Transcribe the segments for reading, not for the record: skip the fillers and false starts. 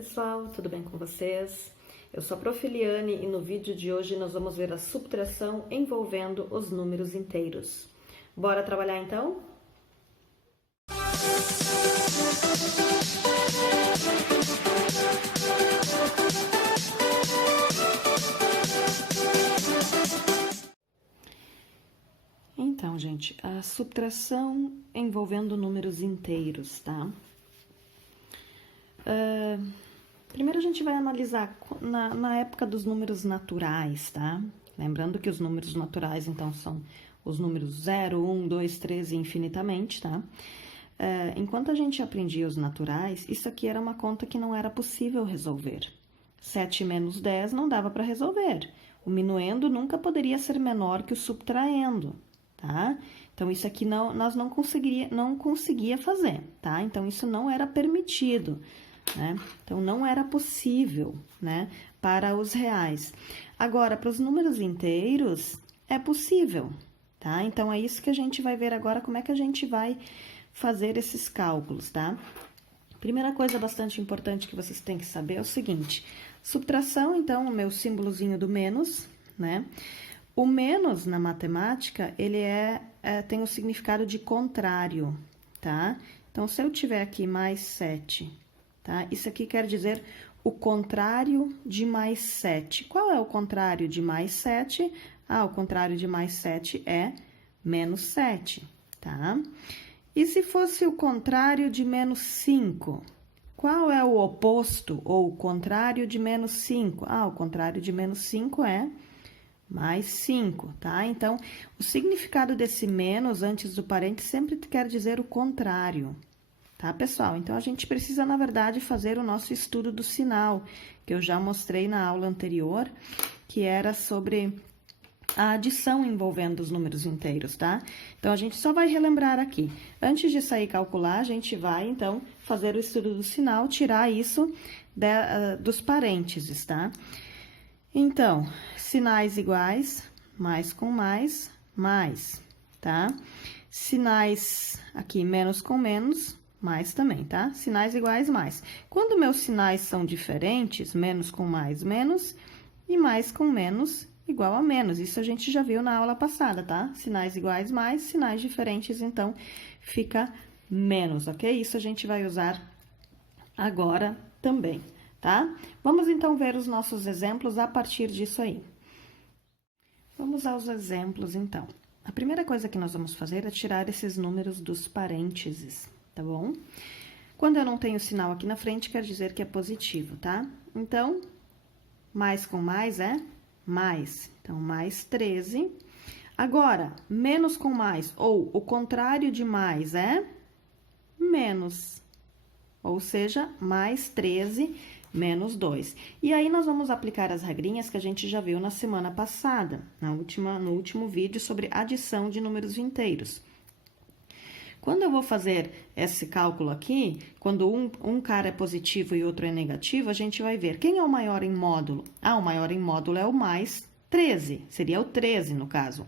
pessoal, tudo bem com vocês? Eu sou a Prof. Eliane e no vídeo de hoje nós vamos ver a subtração envolvendo os números inteiros. Bora trabalhar então? Então, gente, a subtração envolvendo números inteiros, tá? Primeiro a gente vai analisar na época dos números naturais, tá? Lembrando que os números naturais, então, são os números 0, 1, 2, 3 e infinitamente, tá? Enquanto a gente aprendia os naturais, isso aqui era uma conta que não era possível resolver. 7 menos 10 não dava para resolver. O minuendo nunca poderia ser menor que o subtraendo, tá? Então, isso aqui nós não conseguia fazer, tá? Então, isso não era permitido, né? Então, não era possível, né? Para os reais. Agora, para os números inteiros, é possível, tá? Então, é isso que a gente vai ver agora, como é que a gente vai fazer esses cálculos, tá? Primeira coisa bastante importante que vocês têm que saber é o seguinte: subtração, então, o meu símbolozinho do menos, né? O menos, na matemática, ele tem o significado de contrário, tá? Então, se eu tiver aqui mais 7, tá? Isso aqui quer dizer o contrário de mais 7. Qual é o contrário de mais 7? O contrário de mais 7 é menos 7, tá? E se fosse o contrário de menos 5? Qual é o oposto ou o contrário de menos 5? O contrário de menos 5 é mais 5, tá? Então, o significado desse menos antes do parênteses sempre quer dizer o contrário, tá, pessoal? Então, a gente precisa, na verdade, fazer o nosso estudo do sinal, que eu já mostrei na aula anterior, que era sobre a adição envolvendo os números inteiros, tá? Então, a gente só vai relembrar aqui. Antes de sair calcular, a gente vai, então, fazer o estudo do sinal, tirar isso dos parênteses, tá? Então, sinais iguais, mais com mais, tá? Sinais aqui, menos com menos, mais também, tá? Sinais iguais, mais. Quando meus sinais são diferentes, menos com mais, menos, e mais com menos, igual a menos. Isso a gente já viu na aula passada, tá? Sinais iguais, mais, sinais diferentes, então, fica menos, ok? Isso a gente vai usar agora também, tá? Vamos, então, ver os nossos exemplos a partir disso aí. Vamos aos exemplos, então. A primeira coisa que nós vamos fazer é tirar esses números dos parênteses, tá bom? Quando eu não tenho sinal aqui na frente, quer dizer que é positivo, tá? Então, mais com mais é mais. Então, mais 13. Agora, menos com mais, ou o contrário de mais é menos. Ou seja, mais 13 menos 2. E aí, nós vamos aplicar as regrinhas que a gente já viu na semana passada, no último vídeo sobre adição de números inteiros. Quando eu vou fazer esse cálculo aqui, quando um cara é positivo e outro é negativo, a gente vai ver quem é o maior em módulo. O maior em módulo é o mais 13, seria o 13 no caso.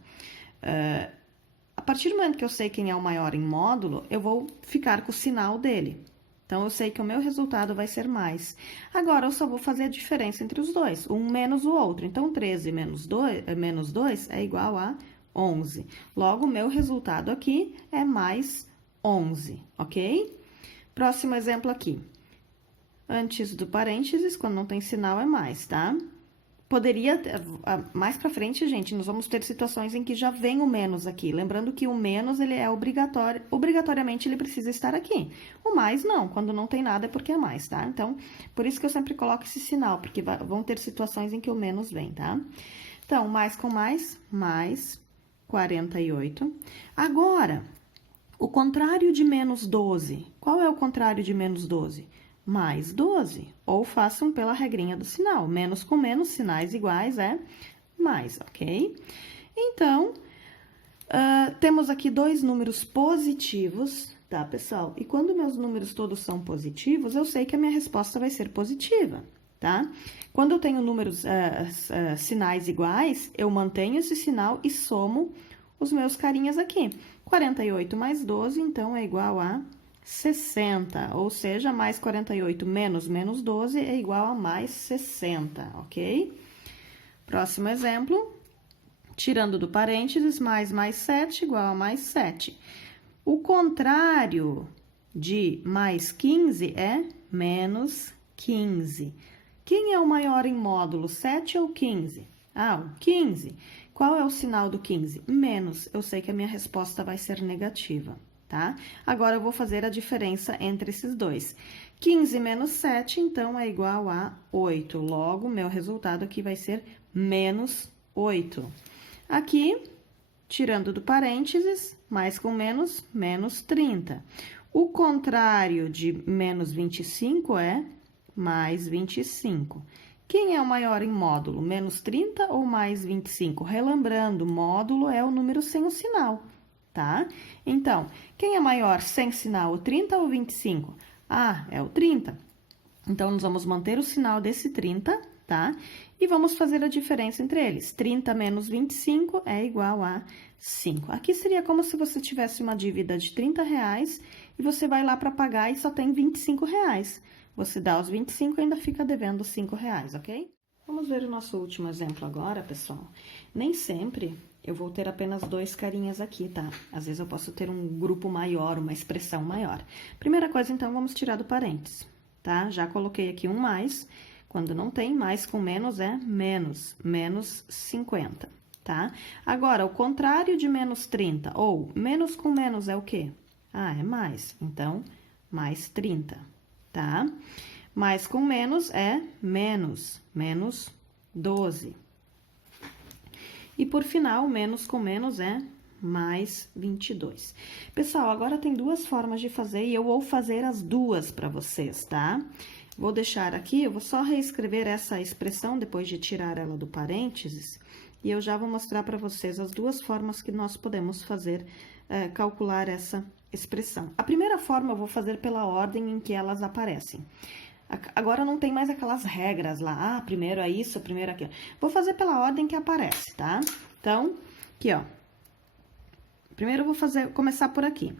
A partir do momento que eu sei quem é o maior em módulo, eu vou ficar com o sinal dele. Então, eu sei que o meu resultado vai ser mais. Agora, eu só vou fazer a diferença entre os dois, um menos o outro. Então, 13 menos 2 é igual a 11. Logo, o meu resultado aqui é mais 11, ok? Próximo exemplo aqui. Antes do parênteses, quando não tem sinal, é mais, tá? Mais pra frente, gente, nós vamos ter situações em que já vem o menos aqui. Lembrando que o menos, ele é obrigatoriamente ele precisa estar aqui. O mais, não. Quando não tem nada, é porque é mais, tá? Então, por isso que eu sempre coloco esse sinal, porque vão ter situações em que o menos vem, tá? Então, mais com mais 48. Agora, o contrário de menos 12. Qual é o contrário de menos 12? Mais 12, ou façam pela regrinha do sinal. Menos com menos, sinais iguais é mais, ok? Então, temos aqui dois números positivos, tá, pessoal? E quando meus números todos são positivos, eu sei que a minha resposta vai ser positiva, tá? Quando eu tenho números, sinais iguais, eu mantenho esse sinal e somo os meus carinhas aqui. 48 mais 12, então, é igual a 60, ou seja, mais 48 menos menos 12 é igual a mais 60, ok? Próximo exemplo, tirando do parênteses, mais 7 igual a mais 7. O contrário de mais 15 é menos 15. Quem é o maior em módulo, 7 ou 15? Ah, o 15. Qual é o sinal do 15? Menos. Eu sei que a minha resposta vai ser negativa, tá? Agora, eu vou fazer a diferença entre esses dois. 15 menos 7, então, é igual a 8. Logo, meu resultado aqui vai ser menos 8. Aqui, tirando do parênteses, mais com menos, menos 30. O contrário de menos 25 é mais 25. Quem é o maior em módulo, menos 30 ou mais 25? Relembrando, módulo é o número sem o sinal, tá? Então, quem é maior sem sinal, o 30 ou 25? Ah, é o 30. Então, nós vamos manter o sinal desse 30, tá? E vamos fazer a diferença entre eles. 30 menos 25 é igual a 5. Aqui seria como se você tivesse uma dívida de R$30 e você vai lá para pagar e só tem R$25. Você dá os 25 e ainda fica devendo R$5, ok? Vamos ver o nosso último exemplo agora, pessoal. Nem sempre eu vou ter apenas dois carinhas aqui, tá? Às vezes eu posso ter um grupo maior, uma expressão maior. Primeira coisa, então, vamos tirar do parênteses, tá? Já coloquei aqui um mais. Quando não tem, mais com menos é menos, menos 50, tá? Agora, o contrário de menos 30, ou menos com menos é o quê? Ah, é mais. Então, mais 30, tá? Mais com menos é menos, menos 12. E por final, menos com menos é mais 22. Pessoal, agora tem duas formas de fazer e eu vou fazer as duas para vocês, tá? Vou deixar aqui, eu vou só reescrever essa expressão depois de tirar ela do parênteses e eu já vou mostrar para vocês as duas formas que nós podemos fazer, calcular essa expressão. A primeira forma eu vou fazer pela ordem em que elas aparecem. Agora não tem mais aquelas regras lá, primeiro é isso, primeiro é aquilo. Vou fazer pela ordem que aparece, tá? Então, aqui, ó. Primeiro eu vou começar por aqui.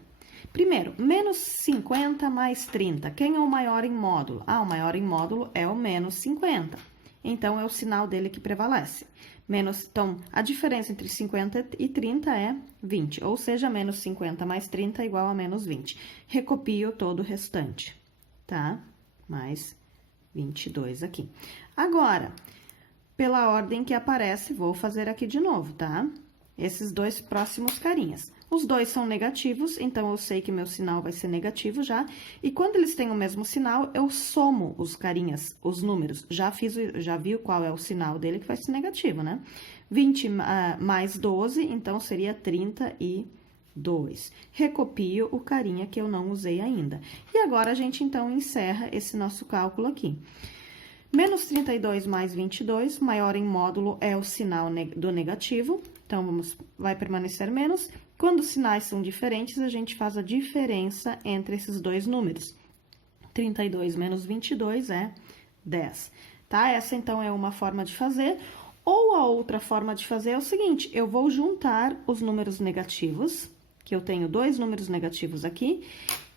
Primeiro, menos 50 mais 30. Quem é o maior em módulo? Ah, o maior em módulo é o menos 50. Então, é o sinal dele que prevalece. Então, a diferença entre 50 e 30 é 20. Ou seja, menos 50 mais 30 é igual a menos 20. Recopio todo o restante, tá? Mais 22 aqui. Agora, pela ordem que aparece, vou fazer aqui de novo, tá? Esses dois próximos carinhas. Os dois são negativos, então eu sei que meu sinal vai ser negativo já. E quando eles têm o mesmo sinal, eu somo os carinhas, os números. Já viu qual é o sinal dele que vai ser negativo, né? 20 mais 12, então seria 32. Recopio o carinha que eu não usei ainda. E agora a gente então encerra esse nosso cálculo aqui. Menos 32 mais 22, maior em módulo é o sinal do negativo. Então, vai permanecer menos. Quando os sinais são diferentes, a gente faz a diferença entre esses dois números. 32 menos 22 é 10, tá? Essa, então, é uma forma de fazer. Ou a outra forma de fazer é o seguinte, eu vou juntar os números negativos, que eu tenho dois números negativos aqui,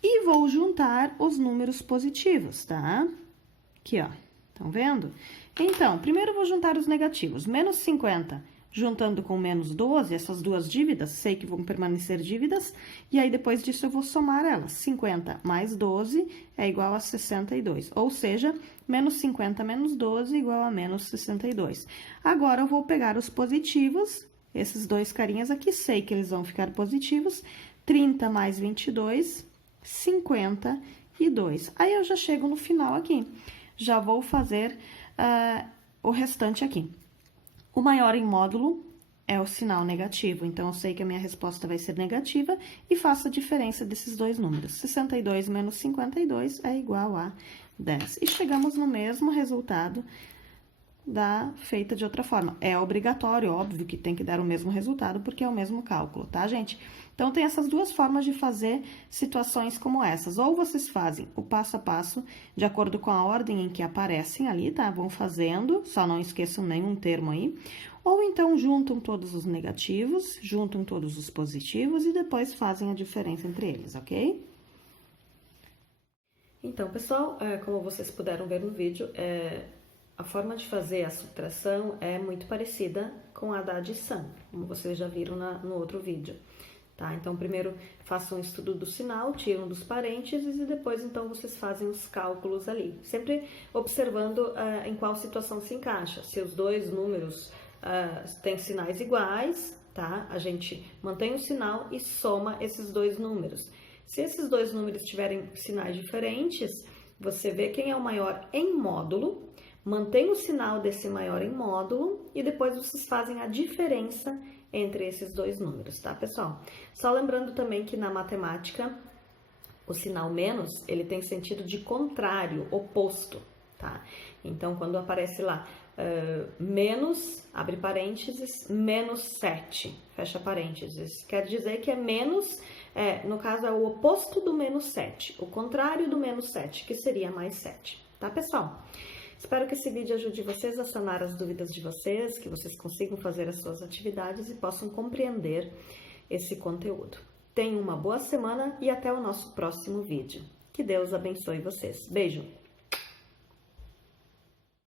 e vou juntar os números positivos, tá? Aqui, ó. Estão vendo? Então, primeiro eu vou juntar os negativos. Menos 50 juntando com menos 12, essas duas dívidas, sei que vão permanecer dívidas, e aí depois disso eu vou somar elas. 50 mais 12 é igual a 62, ou seja, menos 50 menos 12 é igual a menos 62. Agora, eu vou pegar os positivos, esses dois carinhas aqui, sei que eles vão ficar positivos, 30 mais 22, 52. Aí, eu já chego no final aqui. Já vou fazer o restante aqui. O maior em módulo é o sinal negativo, então eu sei que a minha resposta vai ser negativa e faço a diferença desses dois números. 62 menos 52 é igual a 10. E chegamos no mesmo resultado feita de outra forma. É obrigatório, óbvio que tem que dar o mesmo resultado, porque é o mesmo cálculo, tá, gente? Então, tem essas duas formas de fazer situações como essas. Ou vocês fazem o passo a passo, de acordo com a ordem em que aparecem ali, tá? Vão fazendo, só não esqueçam nenhum termo aí. Ou então, juntam todos os negativos, juntam todos os positivos e depois fazem a diferença entre eles, ok? Então, pessoal, como vocês puderam ver no vídeo, a forma de fazer a subtração é muito parecida com a da adição, como vocês já viram no outro vídeo. Tá? Então, primeiro façam um estudo do sinal, tiram dos parênteses e depois, então, vocês fazem os cálculos ali. Sempre observando em qual situação se encaixa. Se os dois números têm sinais iguais, tá? A gente mantém o sinal e soma esses dois números. Se esses dois números tiverem sinais diferentes, você vê quem é o maior em módulo, mantém o sinal desse maior em módulo e depois vocês fazem a diferença entre esses dois números, tá, pessoal? Só lembrando também que na matemática, o sinal menos, ele tem sentido de contrário, oposto, tá? Então, quando aparece lá menos, abre parênteses, menos 7, fecha parênteses, quer dizer que é menos, no caso é o oposto do menos 7, o contrário do menos 7, que seria mais 7, tá, pessoal? Espero que esse vídeo ajude vocês a sanar as dúvidas de vocês, que vocês consigam fazer as suas atividades e possam compreender esse conteúdo. Tenham uma boa semana e até o nosso próximo vídeo. Que Deus abençoe vocês. Beijo!